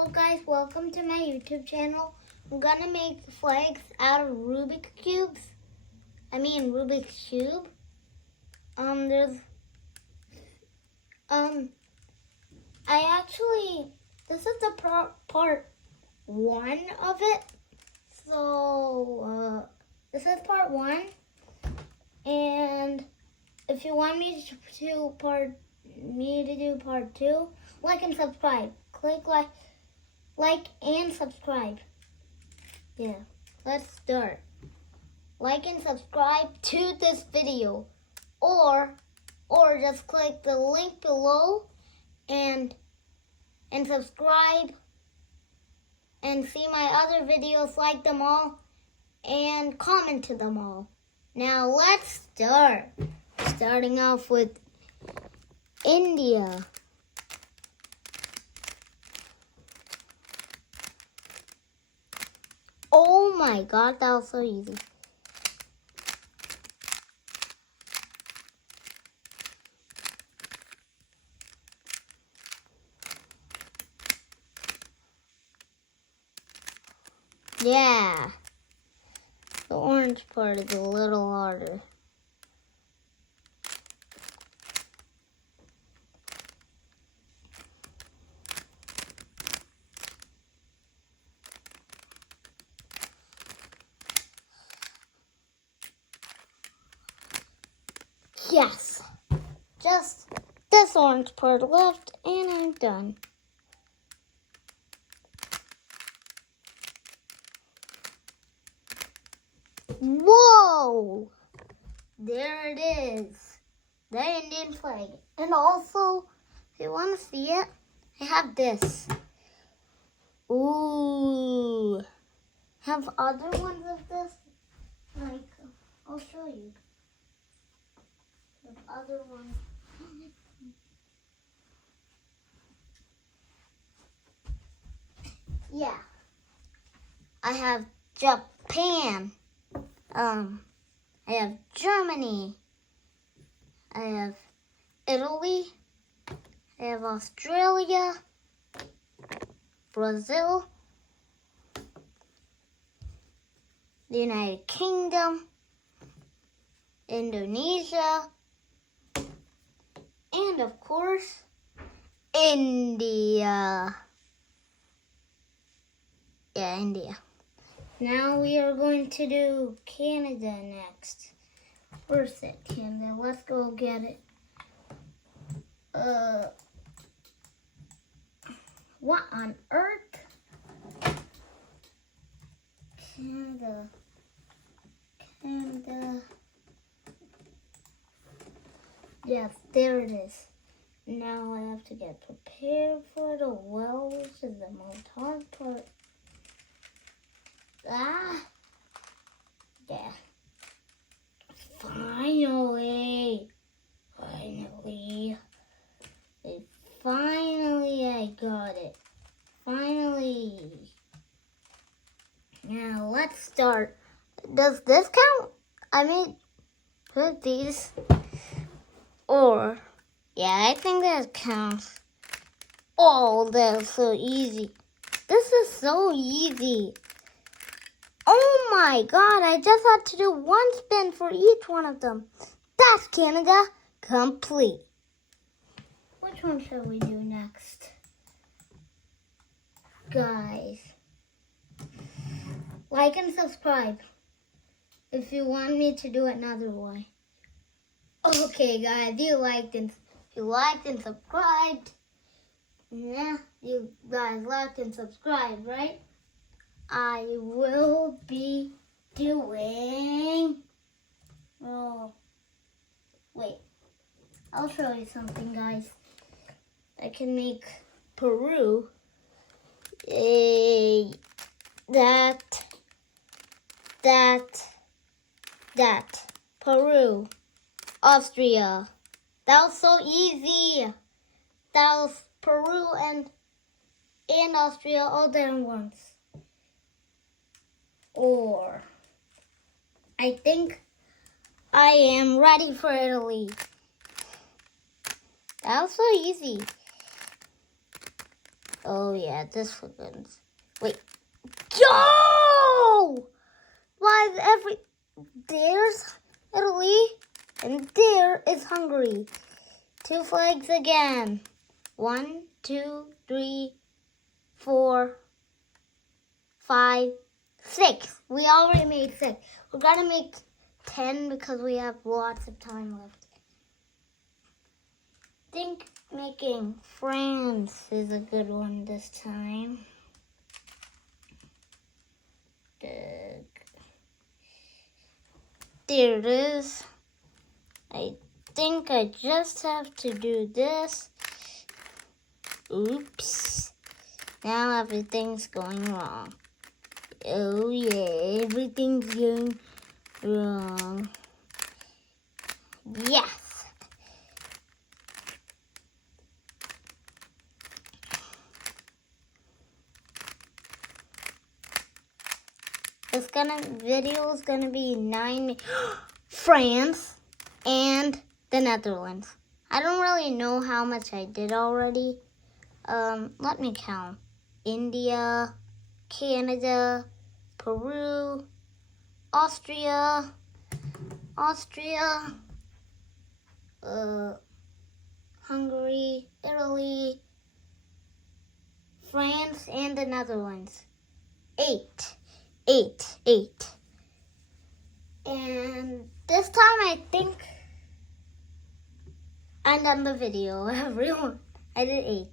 Hello guys, welcome to my YouTube channel. I'm gonna make flags out of Rubik's cube. This is the part one of it. So, this is part one. And if you want me to do part two, like and subscribe. Click like and subscribe. Yeah, let's start. Like and subscribe to this video, or just click the link below and subscribe and see my other videos, like them all and comment to them all. Now let's start. Starting off with India. Oh my God, that was so easy. Yeah, the orange part is a little harder. Yes, just this orange part left and I'm done. Whoa! There it is, the Indian flag. And also, if you want to see it, I have this. Ooh, have other ones of this? Like, I'll show you. The other one. Yeah. I have Japan. I have Germany. I have Italy. I have Australia. Brazil. The United Kingdom. Indonesia. And of course, India. Yeah, India. Now we are going to do Canada next. Where's that Canada? Let's go get it. What on earth? Canada. Yes, there it is. Now I have to get prepared for the well, which is the most hard part. Yeah. Finally, I got it. Finally. Now let's start. Does this count? I mean, put these. Or, yeah, I think that counts. Oh, that's so easy. This is so easy. Oh my God, I just had to do one spin for each one of them. That's Canada complete. Which one shall we do next? Guys, like and subscribe if you want me to do another one. Okay, guys, you liked and subscribed. Yeah, you guys liked and subscribed, right? I will be doing. Oh, wait. I'll show you something, guys. I can make Peru. That. Peru. Austria. That was so easy. That was Peru and Austria all there at once. Or I think I am ready for Italy. That was so easy. Oh yeah, this one's. Wait. Yo! Why is there's Italy and there is Hungary. 2 flags again. 1, 2, 3, 4, 5, 6. We already made 6. We're gonna make 10 because we have lots of time left. I think making France is a good one this time. There it is. I think I just have to do this. Oops. Now everything's going wrong. Oh yeah, everything's going wrong. Yes. Video is gonna be 9 France and the Netherlands. I don't really know how much I did already. Let me count. India, Canada, Peru, Austria, Hungary, Italy, France, and the Netherlands. 8. And this time I think I'm done the video, everyone. I did 8.